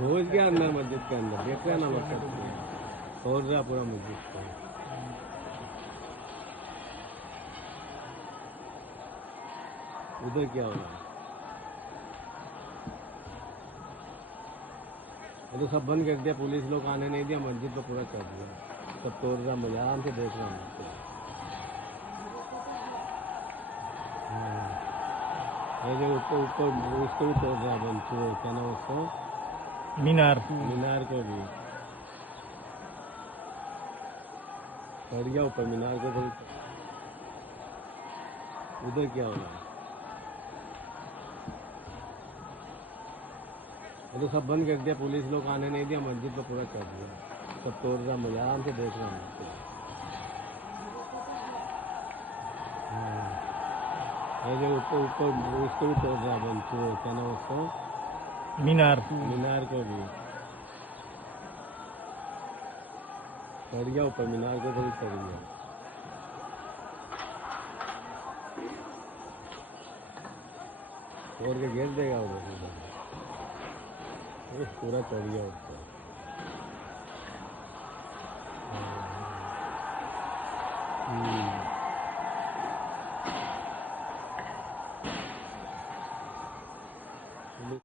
घुस गया अंदर मस्जिद के अंदर, देख रहे ना मतलब तोड़ रहा पूरा मस्जिद को। उधर क्या हो रहा है? ये तो सब बंद कर दिया, पुलिस लोग आने नहीं दिया, मस्जिद को पूरा कर दिया, सब तोड़ रहा, मजा आराम से देख रहा हूँ। ये जो ऊपर ऊपर उसको भी तोड़ रहा है, बंचू क्या नाम उसको, मीनार को भी चढ़ गया ऊपर, मीनार को भी। उधर क्या हो रहा है? ये तो सब बंद कर दिया, पुलिस लोग आने नहीं दिया, मस्जिद को पूरा कर दिया, सब तोड़ रहा, मजा आराम से देख रहा हूँ। ये जो ऊपर ऊपर उसको भी तोड़ रहा है, बंचू क्या नाम उसको, मीनार को भी चढ़ गया ऊपर, मीनार को भी चढ़ गया, तोड़ के घेर देगा उधर, पूरा चढ़ गया ऊपर। हाँ।